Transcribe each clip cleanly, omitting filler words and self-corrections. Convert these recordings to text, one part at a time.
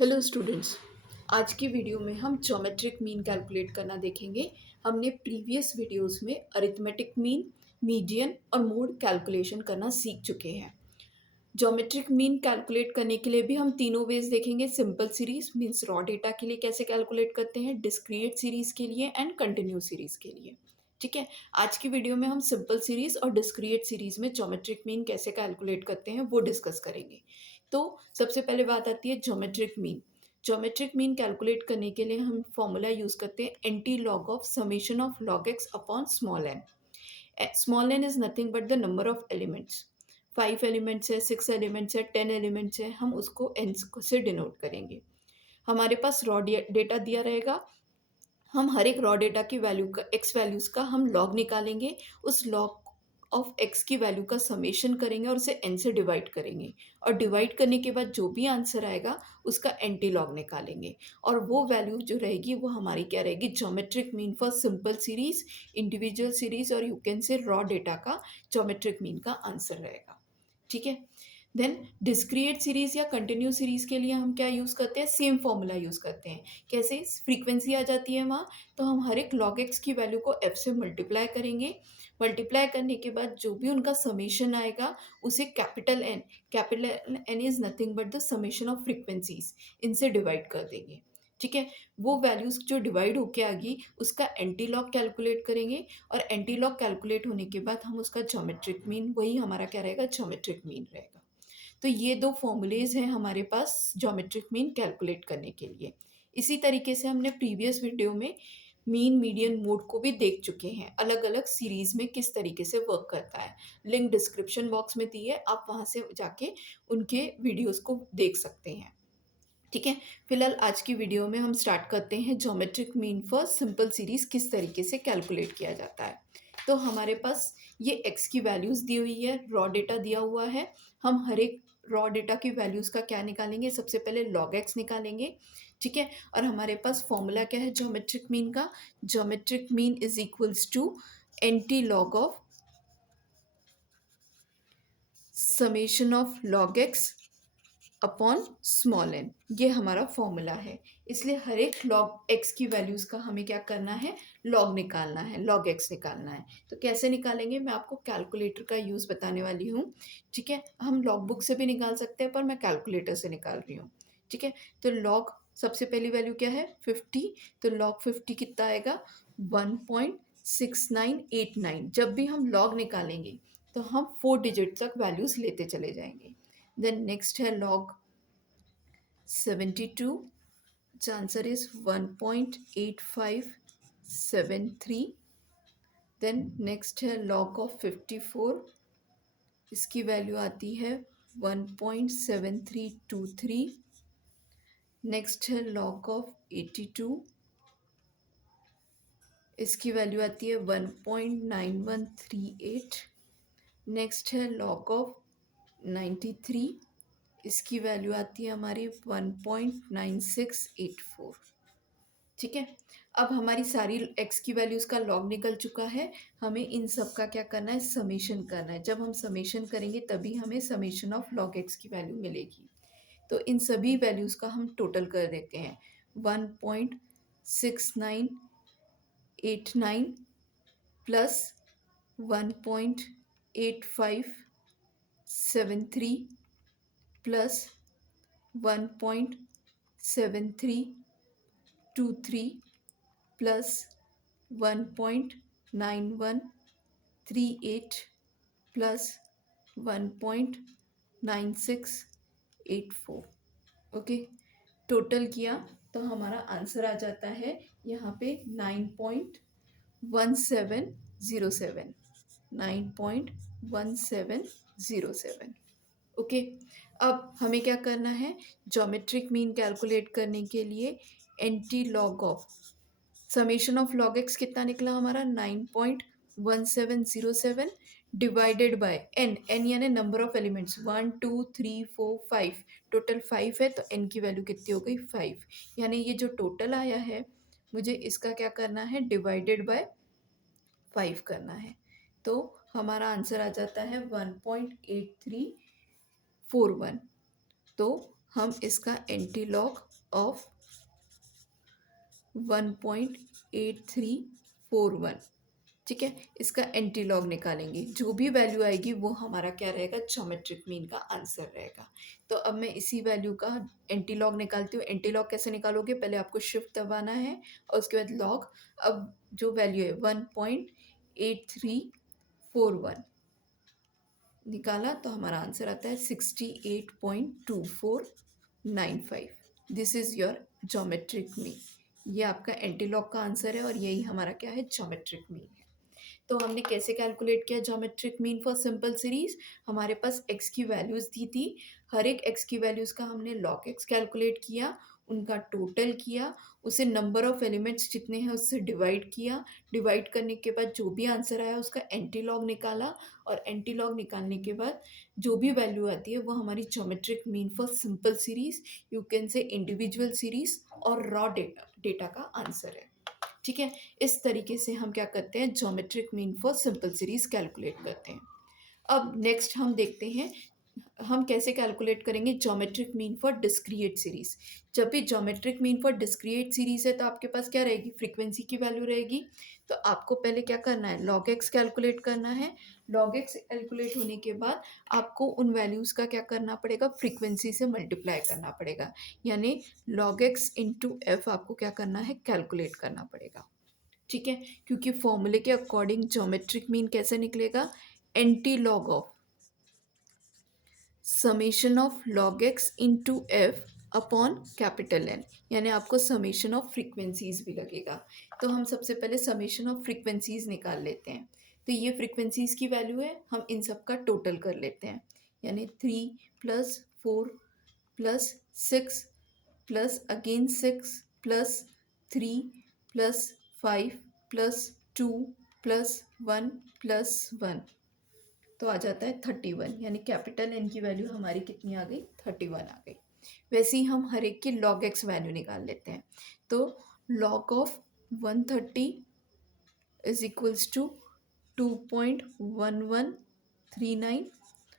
Hello students. आज की video में हम ज्योमेट्रिक मीन कैलकुलेट करना देखेंगे। हमने प्रीवियस वीडियोस में अरिथमेटिक मीन, मीडियन और मोड कैलकुलेशन करना सीख चुके हैं। ज्योमेट्रिक मीन कैलकुलेट करने के लिए भी हम तीनों वेज देखेंगे। Simple series means raw data के लिए कैसे कैलकुलेट करते हैं, डिस्क्रीट सीरीज के लिए एंड कंटिन्यूस सीरीज के लिए। ठीक है, आज की वीडियो में हम सिंपल सीरीज और डिस्क्रीट सीरीज में ज्योमेट्रिक मीन कैसे कैलकुलेट करते हैं वो डिस्कस करेंगे। तो सबसे पहले बात आती है geometric mean. Geometric mean calculate करने के लिए हम फॉर्मूला यूज करते हैं anti log of summation of log X upon small N. Small N is nothing but the number of elements. 5 elements है, 6 एलिमेंट्स है, 10 एलिमेंट्स है, हम उसको एन से डिनोट करेंगे। हमारे पास रॉ डेटा दिया रहेगा। हम हर एक रॉ डेटा की वैल्यू का एक्स वैल्यूज का हम लॉग निकालेंगे। उस लॉग ऑफ एक्स की वैल्यू का समेशन करेंगे और उसे एन से डिवाइड करेंगे। और डिवाइड करने के बाद जो भी आंसर आएगा उसका एंटी लॉग निकालेंगे। और वो वैल्यू जो रहेगी वो हमारी क्या रहेगी, geometric mean for simple series, individual series और you can say raw data का ज्योमेट्रिक मीन का आंसर रहेगा। ठीक है। देन डिस्क्रिएट सीरीज या कंटिन्यू सीरीज के लिए हम क्या यूज़ करते हैं, सेम फॉर्मूला यूज़ करते हैं। कैसे, फ्रीक्वेंसी आ जाती है वहाँ, तो हम हर एक लॉग एक्स की वैल्यू को एफ से मल्टीप्लाई करेंगे। मल्टीप्लाई करने के बाद जो भी उनका समेशन आएगा उसे capital N is nothing but the summation of frequencies, इनसे डिवाइड कर देंगे। ठीक है। वो वैल्यूज जो डिवाइड होके आ गई उसका एंटी लॉग कैलकुलेट करेंगे। और एंटी लॉग कैलकुलेट होने के बाद हम उसका ज्योमेट्रिक मीन, वही हमारा क्या रहेगा, ज्योमेट्रिक मीन रहेगा। तो ये दो फॉर्मूलेज हैं हमारे पास ज्योमेट्रिक मीन कैलकुलेट करने के लिए। इसी तरीके से हमने प्रीवियस वीडियो में मीन, मीडियन, मोड को भी देख चुके हैं, अलग अलग सीरीज में किस तरीके से वर्क करता है। लिंक डिस्क्रिप्शन बॉक्स में दी है, आप वहाँ से जाके उनके वीडियोस को देख सकते हैं। ठीक है। फिलहाल आज की वीडियो में हम स्टार्ट करते हैं geometric mean for simple series किस तरीके से कैलकुलेट किया जाता है। तो हमारे पास ये एक्स की वैल्यूज़ दी हुई है, रॉ डेटा दिया हुआ है। हम हर एक रॉ डेटा की वैल्यूज़ का क्या निकालेंगे, सबसे पहले लॉग एक्स निकालेंगे। ठीक है। और हमारे पास फॉर्मूला क्या है ज्योमेट्रिक मीन का, geometric mean is equals to anti log of summation of log X upon small N, ये हमारा फॉर्मूला है। इसलिए हर एक लॉग एक्स की वैल्यूज़ का हमें क्या करना है, लॉग निकालना है, लॉग एक्स निकालना है। तो कैसे निकालेंगे, मैं आपको कैलकुलेटर का यूज़ बताने वाली हूँ। ठीक है। हम लॉग बुक से भी निकाल सकते हैं पर मैं कैलकुलेटर से निकाल रही हूँ। ठीक है। तो लॉग सबसे पहली वैल्यू क्या है, 50। तो लॉग 50 कितना आएगा, 1.6989। जब भी हम लॉग निकालेंगे तो हम 4 डिजिट तक वैल्यूज़ लेते चले जाएंगे। देन नेक्स्ट है log 72. its answer is 1.8573. Then next है log of 54, इसकी वैल्यू आती है 1.7323। नेक्स्ट है log of 82, इसकी वैल्यू आती है 1.9138। नेक्स्ट है log of 93, इसकी वैल्यू आती है हमारी 1.9684। ठीक है। अब हमारी सारी एक्स की वैल्यूज़ का लॉग निकल चुका है। हमें इन सब का क्या करना है, समेशन करना है। जब हम समेशन करेंगे तभी हमें समेशन ऑफ लॉग एक्स की वैल्यू मिलेगी। तो इन सभी वैल्यूज़ का हम टोटल कर देते हैं, 1.6989 plus 1.8573 plus 1.7323 plus 1.9138 plus 1.9684। Okay, total किया तो हमारा आंसर आ जाता है यहाँ पे 9.1707, 9.1707। ओके। अब हमें क्या करना है, ज्योमेट्रिक मीन कैलकुलेट करने के लिए anti log of summation of log x कितना निकला हमारा, 9.1707 डिवाइडेड बाय एन। एन यानी नंबर ऑफ एलिमेंट्स, 1 2 3 4 5, टोटल 5 है तो एन की वैल्यू कितनी हो गई, 5। यानी ये जो टोटल आया है मुझे इसका क्या करना है, डिवाइडेड बाय 5 करना है। तो हमारा आंसर आ जाता है 1.8341। तो हम इसका एंटी लॉग ऑफ 1.8341। ठीक है, इसका एंटी लॉग निकालेंगे, जो भी वैल्यू आएगी वो हमारा क्या रहेगा, ज्योमेट्रिक मीन का आंसर रहेगा। तो अब मैं इसी वैल्यू का एंटी लॉग निकालती हूँ। एंटी लॉग कैसे निकालोगे, पहले आपको शिफ्ट दबाना है और उसके बाद लॉग। अब जो वैल्यू है 1.8341 निकाला तो हमारा आंसर आता है 68.2495। This is your geometric mean. ये आपका एंटीलॉग का आंसर है और यही हमारा क्या है, ज्योमेट्रिक मीन है। तो हमने कैसे कैलकुलेट किया geometric mean for simple series. हमारे पास एक्स की वैल्यूज़ दी थी, हर एक एक्स की वैल्यूज़ का हमने लॉग एक्स कैलकुलेट किया, उनका टोटल किया, उसे नंबर ऑफ एलिमेंट्स जितने हैं उससे डिवाइड किया। डिवाइड करने के बाद जो भी आंसर आया उसका एंटी लॉग निकाला, और एंटी लॉग निकालने के बाद जो भी वैल्यू आती है वो हमारी geometric mean for simple series, you can से इंडिविजुअल सीरीज और रॉ डेटा का आंसर है। ठीक है, इस तरीके से हम क्या करते हैं, geometric mean for simple series calculate करते हैं। अब नेक्स्ट हम देखते हैं हम कैसे कैलकुलेट करेंगे geometric mean for discrete series. जब भी geometric mean for discrete series है तो आपके पास क्या रहेगी, फ्रीक्वेंसी की वैल्यू रहेगी। तो आपको पहले क्या करना है, लॉग एक्स कैलकुलेट करना है। लॉग एक्स कैलकुलेट होने के बाद आपको उन वैल्यूज़ का क्या करना पड़ेगा, फ्रीक्वेंसी से मल्टीप्लाई करना पड़ेगा, यानी लॉग एक्स इंटू एफ आपको क्या करना है, कैलकुलेट करना पड़ेगा। ठीक है, क्योंकि फॉर्मूले के अकॉर्डिंग ज्योमेट्रिक मीन कैसे निकलेगा, anti log of summation of log X into F upon capital N, यानी आपको समेशन ऑफ फ्रीक्वेंसीज भी लगेगा। तो हम सबसे पहले समेशन ऑफ फ्रीक्वेंसीज निकाल लेते हैं। तो ये फ्रीक्वेंसीज की वैल्यू है, हम इन सब का टोटल कर लेते हैं, यानी 3 + 4 + 6 +6 + 3 + 5 + 2 + 1 + 1, तो आ जाता है 31, यानी कैपिटल एन की वैल्यू हमारी कितनी आ गई, 31 आ गई। वैसे ही हम हर एक की लॉग एक्स वैल्यू निकाल लेते हैं। तो log of 130 is equals to 2.1139,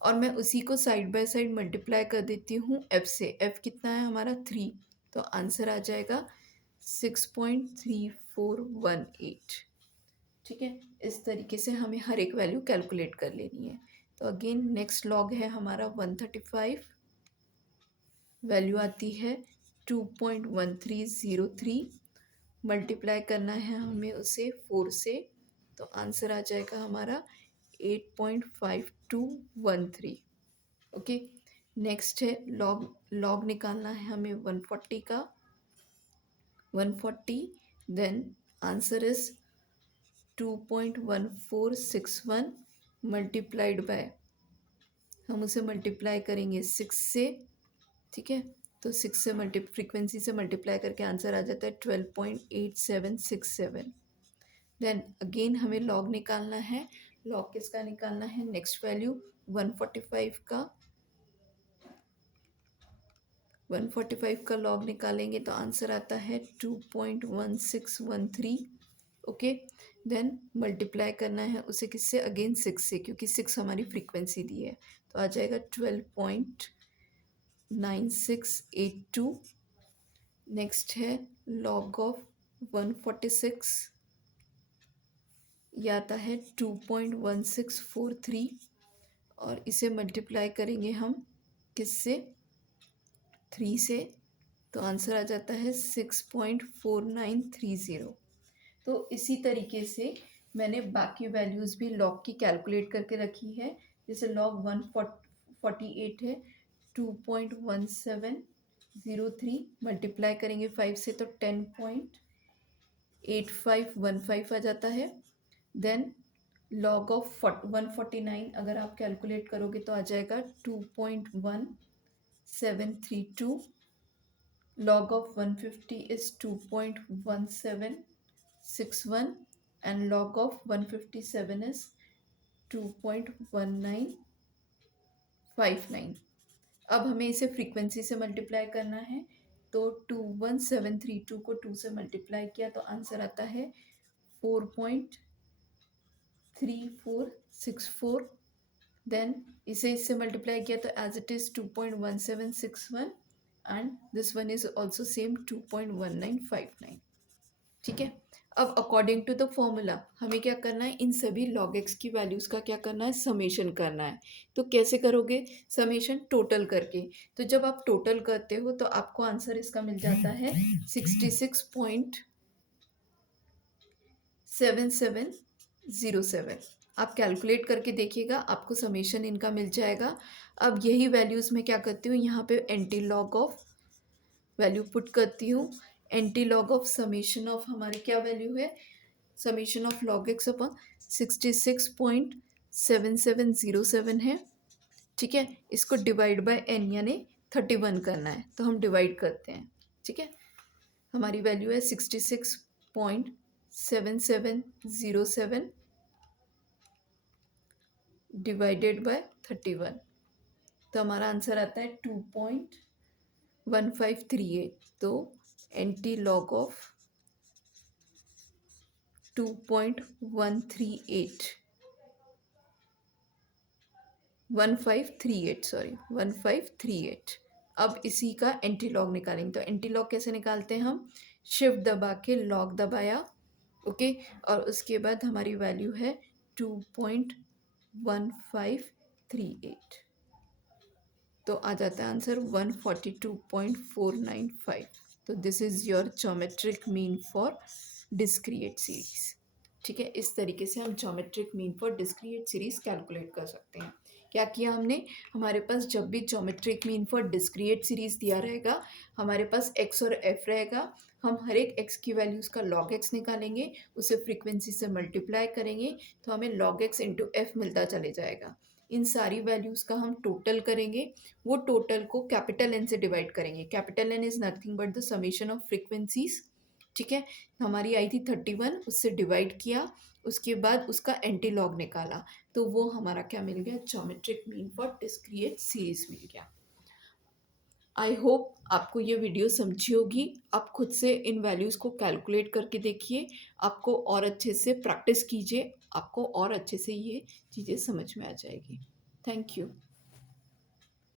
और मैं उसी को साइड बाय साइड मल्टीप्लाई कर देती हूँ एफ से। एफ कितना है हमारा, 3, तो आंसर आ जाएगा 6.3418। ठीक है, इस तरीके से हमें हर एक वैल्यू कैलकुलेट कर लेनी है। तो अगेन नेक्स्ट लॉग है हमारा 135, वैल्यू आती है 2.1303, मल्टीप्लाई करना है हमें उसे 4 से, तो आंसर आ जाएगा हमारा 8.5213। ओके, नेक्स्ट है लॉग लॉग निकालना है हमें 140 का, 140, then answer is 2.1461 multiplied by, हम उसे मल्टीप्लाई करेंगे 6 से। ठीक है, तो 6 से फ्रीक्वेंसी से मल्टीप्लाई करके आंसर आ जाता है 12.8767। देन अगेन हमें लॉग निकालना है। लॉग किसका निकालना है, नेक्स्ट वैल्यू 145 का, 145 का लॉग निकालेंगे तो आंसर आता है 2.1613। ओके, देन मल्टीप्लाई करना है उसे किससे, अगेन 6 से, क्योंकि 6 हमारी फ्रीक्वेंसी दी है, तो आ जाएगा 12.9682। नेक्स्ट है लॉग ऑफ 146, ये आता है 2.1643, और इसे मल्टीप्लाई करेंगे हम किससे, 3 से, तो आंसर आ जाता है 6.4930। तो इसी तरीके से मैंने बाकी वैल्यूज़ भी लॉग की कैलकुलेट करके रखी है। जैसे लॉग 148 है, 2.1703 मल्टीप्लाई करेंगे 5 से तो 10.8515 आ जाता है। देन लॉग ऑफ 149 अगर आप कैलकुलेट करोगे तो आ जाएगा 2.1732। log of 150 is 2.1761 and log of 157 is 2.1959। अब हमें इसे फ्रीक्वेंसी से मल्टीप्लाई करना है, तो 21732 को 2 से मल्टीप्लाई किया तो आंसर आता है 4.3464। देन इसे इससे मल्टीप्लाई किया तो as it is 2.1761, and this one is also same 2.1959। ठीक है। अब अकॉर्डिंग टू द फॉर्मूला हमें क्या करना है, इन सभी लॉग एक्स की वैल्यूज़ का क्या करना है, समेशन करना है। तो कैसे करोगे, समेशन टोटल करके। तो जब आप टोटल करते हो तो आपको आंसर इसका मिल जाता है 66.7707। आप कैलकुलेट करके देखिएगा, आपको समेशन इनका मिल जाएगा। अब यही वैल्यूज़ मैं क्या करती हूँ, यहाँ पे anti log of value put करती हूँ। Anti log of summation of हमारी क्या वैल्यू है, summation of log X upon 66.7707 है। ठीक है, इसको डिवाइड बाय एन यानी 31 करना है, तो हम डिवाइड करते हैं। ठीक है, हमारी वैल्यू है 66.7707 डिवाइडेड बाय 31, तो हमारा आंसर आता है 2.1538। तो एंटी लॉग ऑफ 2.138 1538 सॉरी 1538। अब इसी का एंटी लॉग निकालेंगे। तो एंटी लॉग कैसे निकालते हैं हम, शिफ्ट दबा के लॉग दबाया, ओके, और उसके बाद हमारी वैल्यू है 2.1538, तो आ जाता है आंसर 142.495। तो this is your geometric mean for discrete series. ठीक है, इस तरीके से हम geometric mean for discrete series calculate कर सकते हैं। क्या किया हमने, हमारे पास जब भी geometric mean for discrete series दिया रहेगा, हमारे पास एक्स और एफ रहेगा, हम हर एक एक्स की वैल्यूज़ का लॉग एक्स निकालेंगे, उसे फ्रीक्वेंसी से मल्टीप्लाई करेंगे, तो हमें लॉग एक्स इंटू एफ मिलता चले जाएगा। इन सारी वैल्यूज़ का हम टोटल करेंगे, वो टोटल को कैपिटल एन से डिवाइड करेंगे। Capital N is nothing but the summation of frequencies. ठीक है, हमारी आई थी 31, उससे डिवाइड किया, उसके बाद उसका एंटी लॉग निकाला, तो वो हमारा क्या मिल गया, geometric mean for discrete series मिल गया। आई होप आपको ये वीडियो समझी होगी। आप खुद से इन वैल्यूज़ को कैलकुलेट करके देखिए, आपको और अच्छे से प्रैक्टिस कीजिए, आपको और अच्छे से ये चीज़ें समझ में आ जाएगी। Thank you.